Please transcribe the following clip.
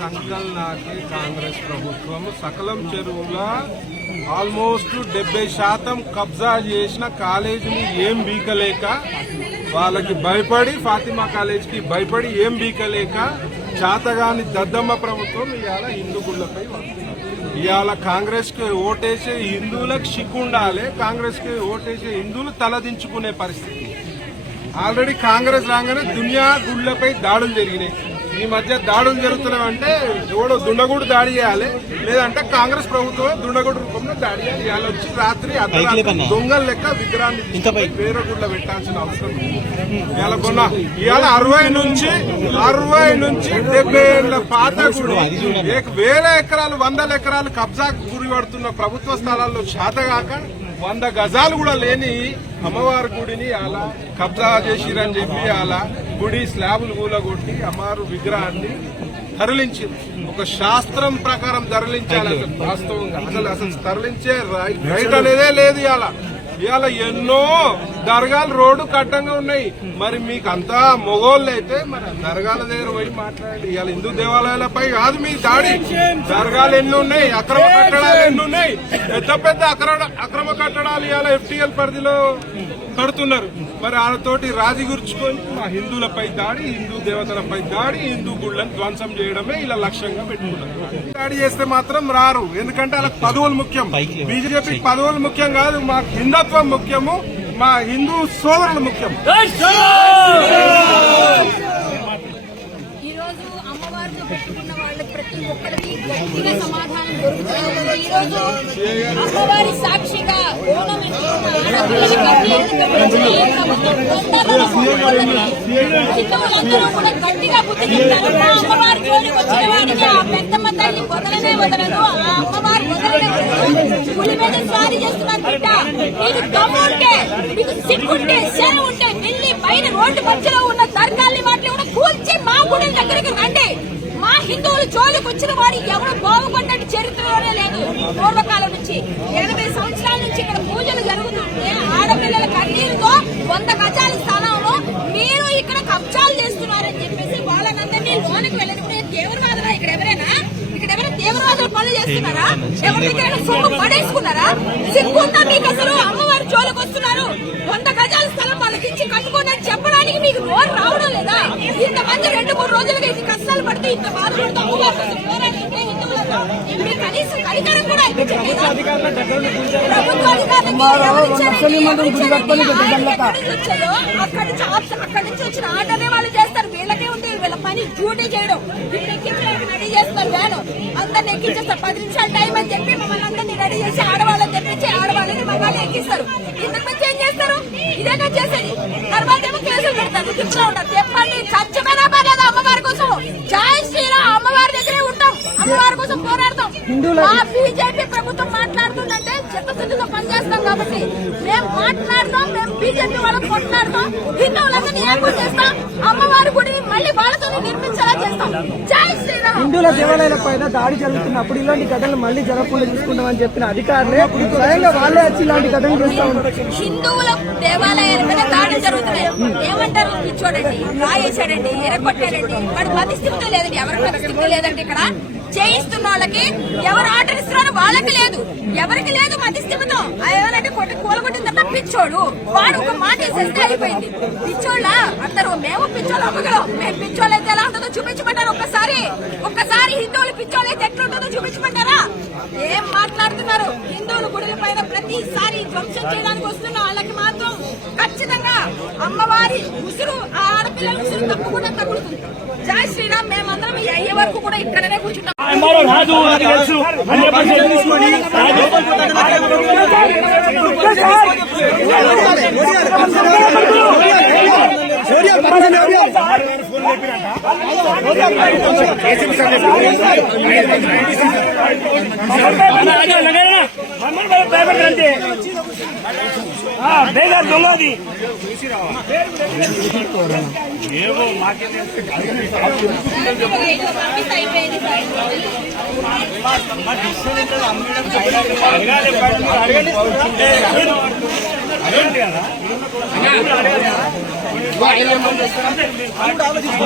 సంకల్నాటి కాంగ్రెస్ ప్రభుత్వం సకలం చెరువుల ఆల్మోస్ట్ 70% కబ్జా చేసిన కాలేజీని ఏం బీకలేక వాళ్ళకి భయపడి ఫాతిమా కాలేజీకి భయపడి ఏం బీకలేక చాతగాని దద్దమ్మ ప్రభుత్వం ఇవాళ హిందూ గుళ్లపై ఇవాళ కాంగ్రెస్ కి ఓటేసే హిందువులకు సిగ్గుండాలి, కాంగ్రెస్ కి ఓటేసే హిందువులు తలదించుకునే పరిస్థితి. ఆల్రెడీ కాంగ్రెస్ రాగానే దునియా గుళ్లపై దాడులు జరిగినాయి. ఈ మధ్య దాడులు జరుగుతున్నాయంటే ఎవడో దుండగుడు దాడి చేయాలి, లేదంటే కాంగ్రెస్ ప్రభుత్వం దుండగుడు రూపంలో దాడి చేయాలి. ఇవాళ వచ్చి రాత్రి దొంగల లెక్క విగ్రహాన్ని వేరే గుడ్ల పెట్టాల్సిన అవసరం ఉంది. ఇవాళ కొన్న ఇవాళ 60 నుంచి 70 ఏళ్ల పాత గుడి వేల ఎకరాలు 100 ఎకరాలు కబ్జాకు గురి పడుతున్న ప్రభుత్వ స్థలాల్లో శాతగాక 100 గజాలు కూడా లేని అమ్మవారి గుడిని అలా కబ్జా చేసిరని చెప్పి అలా గుడి స్లాబులు కూలగొట్టి అమ్మవారు విగ్రహాన్ని తరలించింది. ఒక శాస్త్రం ప్రకారం తరలించాలి. వాస్తవంగా అసలు తరలించే రైట్ అనేదే లేదు. ఇవాళ ఎన్నో దర్గాలు రోడ్డు కట్టంగా ఉన్నాయి. మరి మీకు అంతా మొగోళ్ళు అయితే మరి దర్గాల దగ్గర పోయి మాట్లాడండి. ఇవాళ హిందూ దేవాలయాలపై కాదు మీ దాడి. దర్గాలు ఎన్ని ఉన్నాయి, అక్రమ కట్టడాలు ఎన్ని ఉన్నాయి, పెద్ద అక్రమ కట్టడాలు ఇవాళ FTL పరిధిలో కడుతున్నారు. మరి వాళ్ళతోటి రాజీ గుర్చుకొని మా హిందువులపై దాడి, హిందూ దేవతలపై దాడి, హిందూ గుళ్లను ధ్వంసం చేయడమే ఇలా లక్ష్యంగా పెట్టుకున్నారు. దాడి చేస్తే మాత్రం రారు, ఎందుకంటే వాళ్ళకి పదవులు ముఖ్యం. బీజేపీకి పదవులు ముఖ్యం కాదు, మాకు హిందుత్వం ముఖ్యము, మా హిందూ సోదరులు ముఖ్యం. ఈరోజు అమ్మవారితో పెట్టుకున్న వాళ్ళు ప్రతి ఒక్కరికి గట్టిగా సమాధానం దొరుకుతుంది. ఈరోజు అమ్మవారి సాక్షిగా హిందువులందరూ కూడా గట్టిగా బుద్ధి చెప్తారు. మా అమ్మవారి జోలికి వచ్చిన వాడిని ఆ పెద్దమ్మ తల్లి వదలనే వదలదు. ఆ అమ్మవారి పులి మీద స్వారీ చేస్తున్నారు బిడ్డ. మీకు దమ్ము ఉంటే, మీకు సిగ్గుంటే, శరం ఉంటే వెళ్ళి పైన రోడ్డు మధ్యలో ఉన్న దర్గాల్ని వాటిని కూడా కూల్చి మా గుడి దగ్గరికి రండి. మా హిందువులు జోలికి వచ్చిన వాడు ఎవరు బాగుపడ్డట్టు చరిత్రలోనే లేదు. పూర్వకాలం నుంచి 80 సంవత్సరాల నుంచి ఇక్కడ పూజలు జరుగుతుంటే ఆడపిల్లల కన్నీరుతో 100 గజాల స్థానంలో మీరు ఇక్కడ కబ్జాలు చేస్తున్నారని చెప్పేసి వాళ్ళనందరినీ లోనికి వెళ్ళినప్పుడు తీవ్రవాదులా ఇక్కడ ఎవరైనా తీవ్రవాదులు పనులు చేస్తున్నారా? ఎవరి దగ్గర సొమ్ము పడేసుకున్నారా? సిగ్గుందా మీకు? అసలు అమ్మవారి జోలికి వస్తున్నారు. 100 గజాల స్థలం వాళ్ళకి ఇచ్చి కట్టుకోనని చెప్పడానికి మీకు నోరు రావడం లేదా? ఇంతమంది 2-3 రోజులుగా ఇంత కష్టాలు పడుతూ ఇంత బాధపడుతూ అమ్మవారి కోసం పోరాడుతుంటే హిందువులతో మీ కనీసం కనికరం కూడా అనిపించట్లేదా? ప్రభుత్వ అక్కడి నుంచి వచ్చిన ఆర్డర్నే వాళ్ళు చేస్తారు. వీళ్ళకే ఉంది వీళ్ళ పని, డ్యూటీ చేయడం. ఎక్కించడానికి రెడీ చేస్తారు వ్యాను, అందరిని ఎక్కించేస్తారు. 10 నిమిషాలు టైం అని చెప్పి మమ్మల్ని అందరినీ రెడీ చేసి ఆడవాళ్ళని తెప్పించి ఆడవాళ్ళని మమ్మల్ని ఎక్కిస్తారు. ఇంతకు మంచి ఏం చేస్తారు? ఇదేగా చేసేది. తర్వాత ఏమో కేసులు పెడతారు, తిప్పులో ఉంటారు. చెప్పండి, చచ్చమైనా పర్లేదు అమ్మవారి కోసం. జై శ్రీరామ్, అమ్మవారి దగ్గరే ఉంటాం, అమ్మవారి కోసం పోరాడతాం. మా బీజేపీ ప్రభుత్వం మాట్లాడుతుందంటే చిత్తశుద్ధితో పనిచేస్తాం కాబట్టి మేము మాట్లాడతాం. మేము బీజేపీ వాళ్ళని కొట్లాడతాం, హిందువులందరినీ ఏర్పాటు చేస్తాం, అమ్మవారి గుడిని మళ్ళీ వాళ్ళతో నిర్మించేలా చేస్తాం. జై శ్రీరామ్. హిందువుల దేవాలయాల పైన దాడి జరుగుతున్నప్పుడు ఇలాంటి ఘటనలు మళ్ళీ జరగకుండా చూసుకుంటామని చెప్పిన అధికారులే స్వయంగా వాళ్ళే వచ్చి ఇలాంటి ఘటనలు చేస్తా ఉంటారు. హిందువుల దేవాలయాల మీద దాడి జరుగుతున్నాయి. ఏమంటారు? చూడండి, రాయేశాడండి, ఎరగొట్టాడండి. వాడు మతిస్థిమితం లేదండి. ఎవరికి మతిస్థిమితం లేదండి. ఇక్కడ చేయిస్తున్న వాళ్ళకి ఎవరు ఆర్డర్ ఇస్తున్నారో వాళ్ళకి లేదు, ఎవరికి లేదు మతిస్థిమితం. ఎవరంటే కూలగొట్టిన తర్వాత పిచ్చోడు వాడు ఒక మాట వేసేస్తే అయిపోయింది. పిచ్చోళ్ళ అందరూ మేము పిచ్చోళ్ళు అమ్మగలం. మేము పిచ్చోళ్ళు అయితే ఎలా ఉంటుందో చూపించమంటారు. ఒక్కసారి హిందువులు పిచ్చోళ్ళు అయితే ఎట్లుంటుందో చూపించమంటారా? ఏం మాట్లాడుతున్నారు? హిందువుల గుడుల పైన ప్రతిసారి ధ్వంసం చేయడానికి వస్తున్న వాళ్ళకి మాత్రం ఖచ్చితంగా అమ్మవారి ఉసురు, ఆడపిల్లల ఉసురు తప్పకుండా తగులుతుంది. జై శ్రీరామ్. మేమందరం ఈ అయ్యే వరకు కూడా ఇక్కడనే కూర్చుంటాం. ಬೇಗ ದೊಂಗೋಗಿ వాళ్ళు ఏమని చేస్తారు?